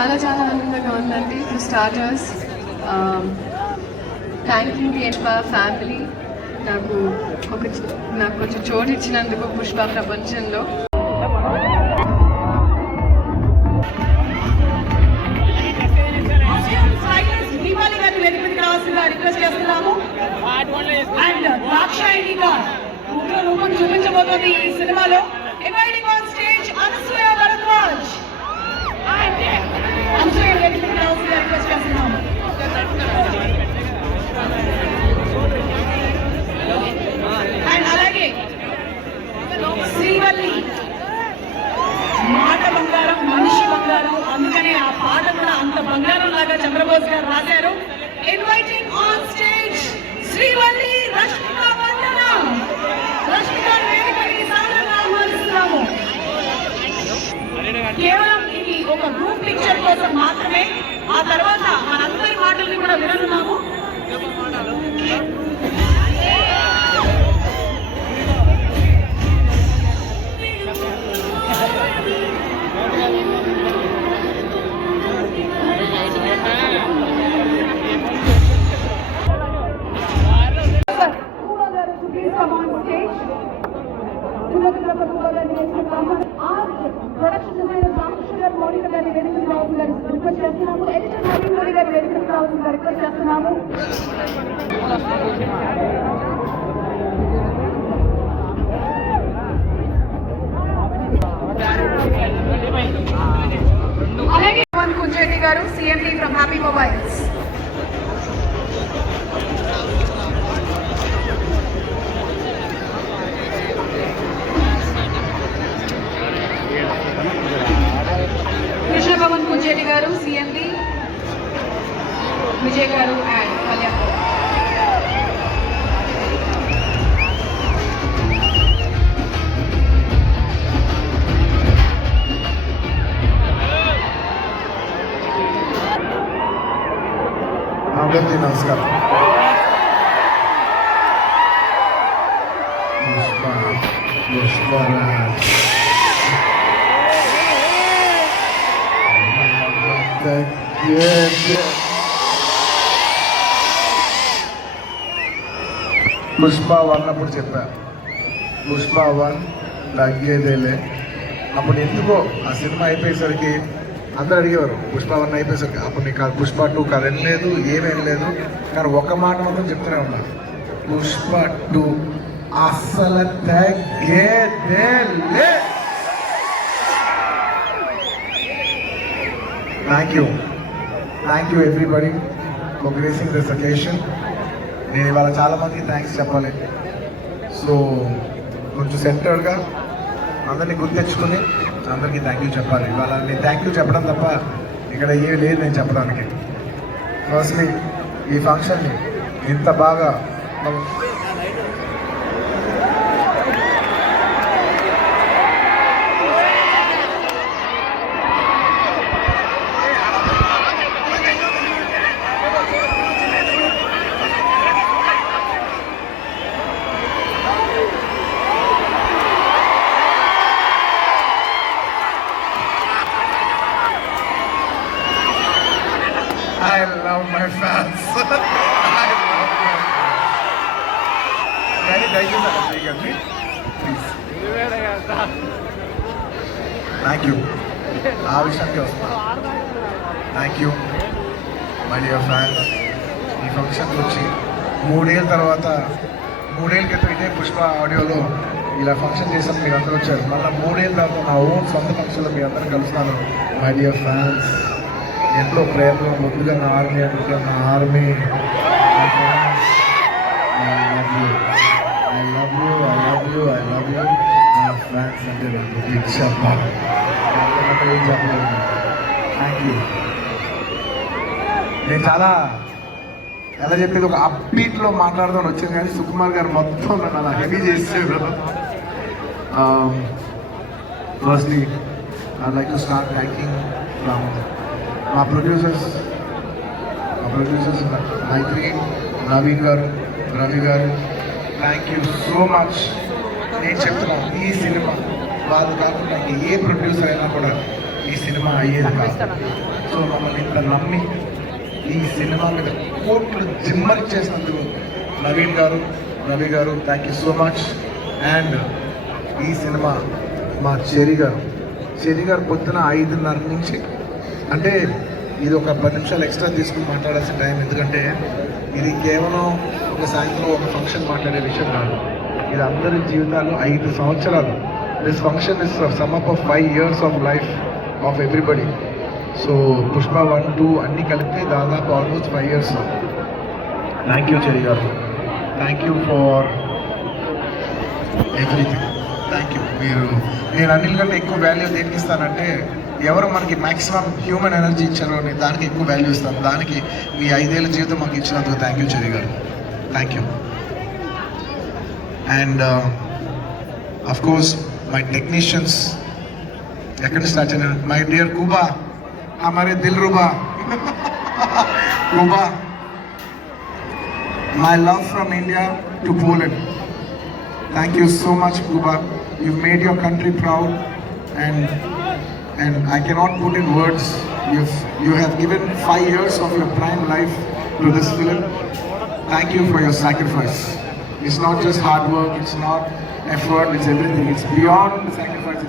చాలా చాలా ఆనందంగా ఉందండి. For starters thanking the entire family నాకు కొంచెం చోటు ఇచ్చినందుకు పుష్ప ప్రపంచంలో. చూపించబోతుంది ఈ సినిమాలో. ఇన్వైటింగ్ ఆన్ స్టేజ్ అనసూయ భరద్వాజ్. అనసూయ వేదికపైకి రావాల్సిందిగా రిక్వెస్ట్ చేస్తున్నాము. అండ్ అలాగే శ్రీవల్లి మాట బంగారం, మనిషి బంగారం, అందుకనే ఆ పాట కూడా అంత బంగారం లాగా చంద్రబోస్ గారు రాశారు. Inviting on stage Srivalli Rashmika Mandanna. Rashmika వేదికపైకి సాధారణంగా ఆహ్వానిస్తున్నాము. కేవలం ఇది ఒక గ్రూప్ పిక్చర్ కోసం మాత్రమే. ఆ తర్వాత మనందరి మాటల్ని కూడా విననున్నాము. ప్రొడక్షన్ డిజైనర్ రామకృష్ణ గారు, మౌలిక గారి వేదికకు రావాల్సిందిగా రిక్వెస్ట్ చేస్తున్నాము. ఎడిటర్ నవీన్ మోడీ గారి వేదికకు రావాల్సిందిగా రిక్వెస్ట్ చేస్తున్నాము. అలాగే Kunjeti garu, CMD from happy mobiles. Krishnabhavan Kunjeti garu, CMD Vijay గారు అండ్ కళ్యాణ్. అందరికీ నమస్కారం. పుష్ప 1 అప్పుడు చెప్పా, పుష్ప 1 తగ్గేదేలే. అప్పుడు ఎందుకో ఆ సినిమా అయిపోయేసరికి అందరూ అడిగేవారు, పుష్ప 1 అయిపోయేసరికి అప్పుడు నీకు పుష్ప 2 కథ లేదు, ఏమేం లేదు. కానీ ఒక మాట మాత్రం చెప్తూనే ఉన్నా, పుష్ప 2 అస్సలు తగ్గేదేలే. Thank you everybody for gracing this occasion. నేను ఇవాళ చాలామందికి థ్యాంక్స్ చెప్పాలి. సో కొంచెం సెంటర్డ్గా అందరినీ గుర్తించుకుని అందరికీ థ్యాంక్ యూ చెప్పాలి. ఇవాళ నేను థ్యాంక్ యూ చెప్పడం తప్ప ఇక్కడ ఏమి లేదు నేను చెప్పడానికి. ఫస్ట్లీ ఈ ఫంక్షన్ని ఇంత బాగా I love my fans. I love my fans. Very please. Thank you. ఆ విషయానికి వస్తాను. Thank you my dear fans. ఈ ఫంక్షన్కి వచ్చి 3 ఏళ్ళ తర్వాత, 3 ఏళ్ళ క్రితం ఇదే పుష్ప ఆడియోలో ఇలా ఫంక్షన్ చేసాం, మీరు అందరూ వచ్చారు. మళ్ళీ 3 ఏళ్ళ తర్వాత నా ఓన్ సొంత ఫంక్షన్లో మీ అందరూ కలుస్తాను. మై డియర్ ఫ్యాన్స్, ఎంతో ప్రేమలో ముందుగా నా ఆర్మీ అంటే నా ఆర్మీ. ఐ లవ్ యూ నా ఫ్యాన్స్ అంటే నాకు చెప్పలేదు. Thank you. నేను చాలా ఎలా చెప్పేది ఒక అప్బీట్లో మాట్లాడుతూ వచ్చాను, కానీ సుకుమార్ గారు మొత్తం నన్ను అలా హెవీ చేసారు. Firstly I like to start thanking మా ప్రొడ్యూసర్స్ మైత్రి, నవీన్ గారు, రవి గారు. Thank you so much. నేను చెప్తున్నాను, ఈ సినిమా వాళ్ళు కాకుండా ఏ ప్రొడ్యూసర్ అయినా కూడా ఈ సినిమా అయ్యేది కాదు. సో మమ్మల్ని ఇంత నమ్మి ఈ సినిమా మీద కోట్లు జిమ్మర్ చేసినందుకు నవీన్ గారు, రవి గారు, thank you so much. And ఈ సినిమా మా చెరి గారు పొద్దున 5:30 నుంచి, అంటే ఇది ఒక 10 నిమిషాలు ఎక్స్ట్రా తీసుకుని మాట్లాడాల్సిన టైం, ఎందుకంటే ఇది కేవలం ఒక సాయంత్రం ఒక ఫంక్షన్ మాట్లాడే విషయం కాదు. ఇది అందరి జీవితాలు 5 సంవత్సరాలు. This function is sum up of 5 years of life of everybody. So Pushpa 1, 2 అన్నీ కలిపితే దాదాపు ఆల్మోస్ట్ 5 years. థ్యాంక్ యూ చెరి గారు, thank you for everything. Thank you. నేను అన్నిటి కంటే ఎక్కువ వాల్యూ దేనికి ఇస్తానంటే, ఎవరు మనకి మ్యాక్సిమం హ్యూమన్ ఎనర్జీ ఇచ్చారో నేను దానికి ఎక్కువ వాల్యూ ఇస్తాను. దానికి మీ 5 ఏళ్ళ జీవితం మాకు ఇచ్చినందుకు థ్యాంక్ యూ చెరి గారు, thank you. And of course my technicians, ఎక్కడ స్టార్ట్ అయినా, మై డియర్ కుబా, हमारे दिलरुबा Kuba, my love from India to Poland. Thank you so much, Kuba. You've made your country proud, and I cannot put in words. You have given 5 years of your prime life to this film. Thank you for your sacrifice. It's not just hard work, it's not effort, it's everything. It's beyond the sacrifice.